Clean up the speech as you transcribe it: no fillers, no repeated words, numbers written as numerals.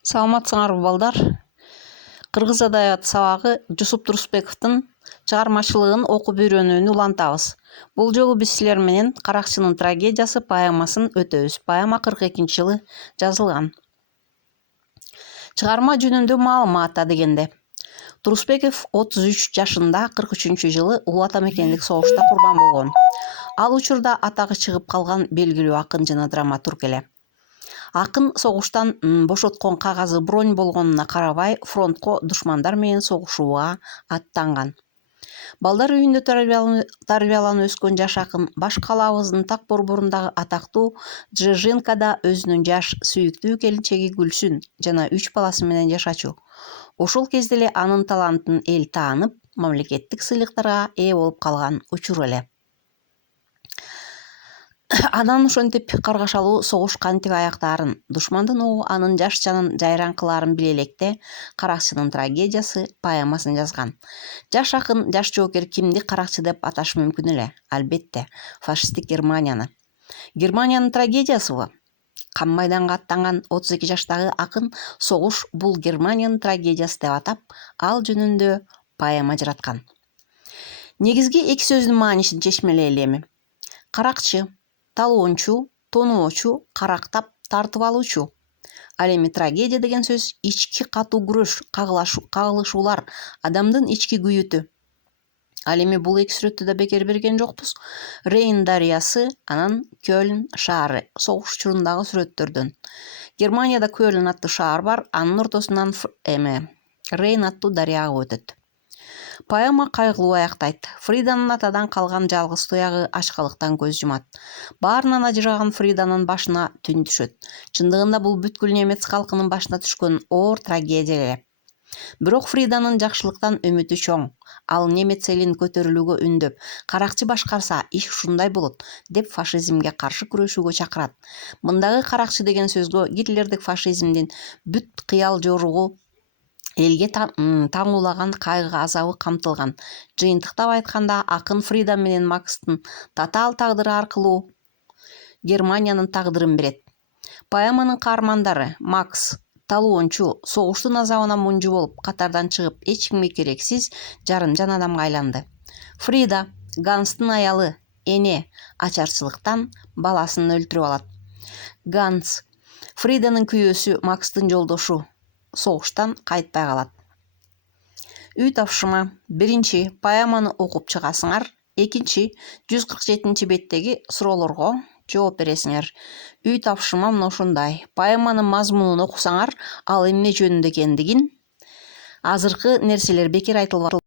Саламатсыңарбы балдар. Кыргыз адабият сабагы Жусуп Турусбековдун чыгармачылыгын окуп үйрөнүүнү улантабыз. Бул жолу биз силер менен Каракчынын трагедиясы поэмасын өтөбүз. Поэма 42-жылы жазылган. Чыгарма жөнүндө маалыматта дегенде, Турусбеков 33 жашында 43-жылы Улуу Ата Мекендик согушта курбан болгон. Ал учурда атагы чыгып калган белгилүү акын жана драматург эле. Акын согуштан бошоткон кагазы бронь болгонуна карабай фронтко душмандар менен согушууга аттанган. Балдар үйүндө тарбияланып өскөн жаш акын баш калаабыздын так борборундагы атактуу Джежинкада өзүнүн жаш сүйүктүү келинчеги Гүлсүн жана 3 баласы менен жашачу. Ошол кезде эле анын талантын эл таанып, мамлекеттик сыйлыктарга ээ болуп калган учур эле. Анан ошентип каргашалуу согуш кантип аяктаарын, душмандын оогу анын жаш жанын жайран кылаарын биле электе Каракчынын трагедиясы поэмасын жазган. Жаш акын, жаш жоокер кимди каракчы деп аташ мүмкүн эле? Албетте, фашисттик Германияны. Германиянын трагедиясыбы? Кан майданга аттанган 32 жаштагы акын согуш бул Германиянын трагедиясы деп атап, ал жөнүндө поэма жараткан. Негизги эки сөздүн маанисин чечмелейли эми. Каракчы, талоончу, тоноочу, карактап, тартып алуучу. Ал эми трагедия деген сөз ички катуу күрөш, кагылышуулар, адамдын ички күйүтү. Ал эми бул эки сүрөттү да бекер берген жокпуз. Рейн дарыясы, анан Кёльн шаары согуш учурундагы сүрөттөрдөн. Германияда Кёльн аттуу шаар бар, анын ортосунан Рейн аттуу дарыяга өтөт. Поэма кайгылуу аяктайт. Фриданын атадан калган жалгыз туягы ачкалыктан көз жумат. Баарынан ажыраган Фриданын башына түн түшөт. Чындыгында бул бүткүл немец калкынын башына түшкөн оор трагедия эле. Бирок Фриданын жакшылыктан үмүтү чоң. Ал немец элин көтөрүлүүгө үндөп, каракчы башкарса иш ушундай болот деп фашизмге каршы күрөшүүгө чакырат. Мындагы каракчы деген сөзгө гитлердик фашизмдин бүт кыял жоругу, элге таңуулаган кайгы азабы камтылган. Жыйынтыктап айтканда, акын Фрида менен Макстын татаал тагдыры аркылуу Германиянын тагдырын берет. Поэманын каармандары Макс, талоончу, согуштун азабына мунжу болуп, катардан чыгып, эч кимге керексиз жарым жан адамга айланды. Фрида, Ганстын аялы, эне, ачарчылыктан баласын өлтүрүп алат. Ганс, Фриданын күйөөсү, Макстын жолдошу, согуштан кайтпай калат. Үй тапшырма. Биринчи, поэманы окуп чыгасыңар. Экинчи, 147 беттеги суроолорго жооп бересиңер. Үй тапшырма мына ушундай. Поэманын мазмунун окусаңар, ал эмне жөнүндө экендигин, азыркы нерселер бекер айтылбайт.